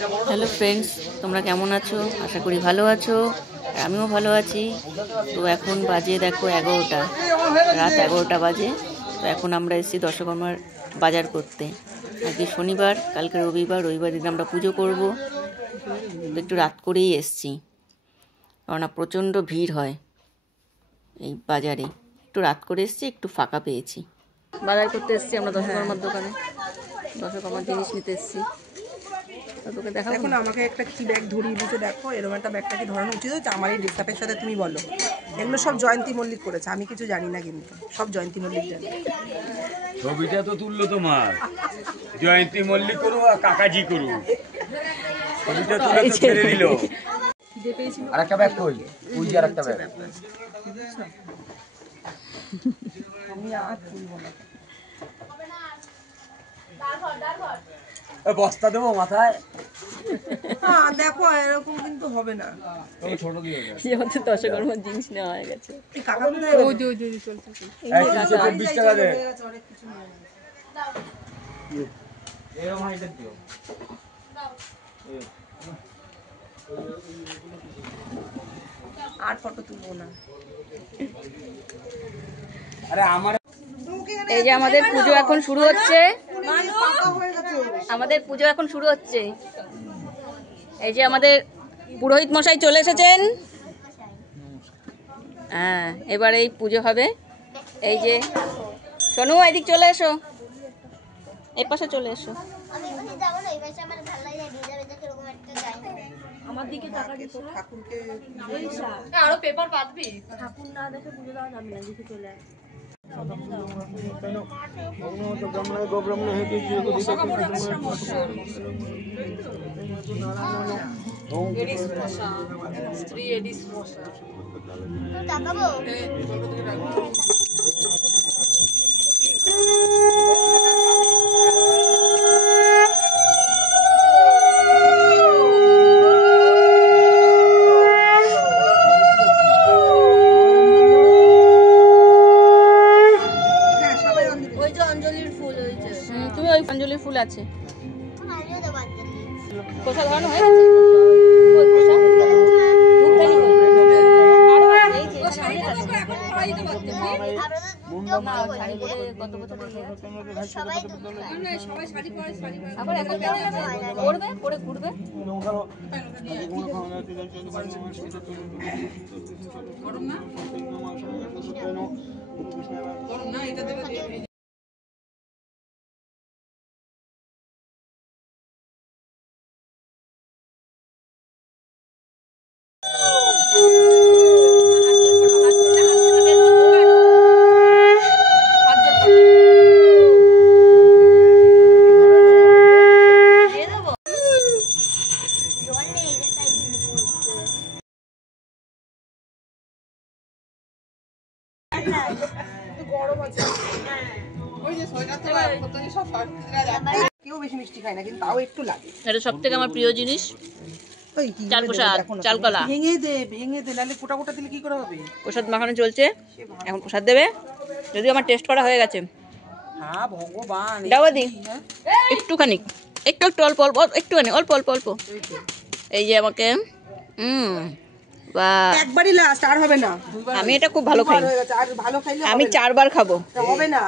Hello friends, তোমরা কেমন আছো? আশা করি ভালো আছো। আর আমিও ভালো আছি। তো এখন বাজে দেখো 11টা, রাত 11টা বাজে। তো এখন আমরা এসেছি দশকর্মার বাজার করতে। আজকে শনিবার, কালকে রবিবার। রবিবার দিন আমরা পুজো করব। তো একটু রাত করেই এসেছি, কেননা প্রচণ্ড ভিড় হয় এই বাজারে। একটু রাত করে এসেছি, একটু ফাঁকা পেয়েছি। বাজার করতে এসেছি আমরা দশকর্মার দোকানে। দশকর্মার জিনিস নিতে এসেছি। তোকে দেখাবো। এখন আমাকে একটা কি ব্যাগ ধরিয়ে দিতে দেখো, এরকম একটা ব্যাগটা কি ধরানো উচিত হচ্ছে আমার এই ডেস্কটপের সাথে? তুমি বলো। এগুলো সব জয়ন্তী মল্লিক করেছে, আমি কিছু জানি না, কিন্তু সব জয়ন্তী মল্লিক জানি। ছবিটা তো তুললো তোমার, জয়ন্তী মল্লিক করু আর কাকাজি করু, ছবিটা তুলে তো ছেড়ে দিল। আরেকটা ব্যাগ কই? ওই যে আরেকটা ব্যাগ। আমি আর তুলবো না। বস্তা দেবো মাথায়? হ্যাঁ দেখো, এরকম কিন্তু হবে না। ছোট দিয়ে দশকর্মার জিনিস নেওয়া হয়ে গেছে। এই কাকা টাকা দে। আর ফটো তুলবো না। আরে আমার এই যে আমাদের পুজো এখন শুরু হচ্ছে। আমাদের পুজো এখন শুরু হচ্ছে। এই যে আমাদের পুরোহিত মশাই চলে এসেছেন। হ্যাঁ, এবার এই পুজো হবে। এই যে সোনু, এদিক চলে এসো, এই পাশে চলে এসো। আমার দিকে ঠাকুরকে আরো পেপার পাতবি, ঠাকুর না দেখে পুজো দেওয়া যাবে না, দেখে চলে আয়। তুমি ওই অঞ্জলির ফুল আছে, কোষা ধরানো হয়ে গেছে। কেউ বেশি মিষ্টি খায় না, কিন্তু তাও একটু লাগে। এটা সব থেকে আমার প্রিয় জিনিস, চাল প্রসাদ, চালকলা। ভেঙে দে, নাহলে কোটা কোটা দিলে কি করে হবে? প্রসাদ মাখানো চলছে, এখন প্রসাদ দেবে। যদিও আমার টেস্ট করা হয়ে গেছে। হ্যাঁ ভগবান, দাও দি একটুখানি, একটু একটু অল্প অল্প, একটুখানি অল্প অল্প অল্প। এই যে আমাকে বাহ, একবারই লাস্ট, আর হবে না। আমি এটা খুব ভালো খাই, আর ভালো খাইলে আমি 4 বার খাবো। হবে না।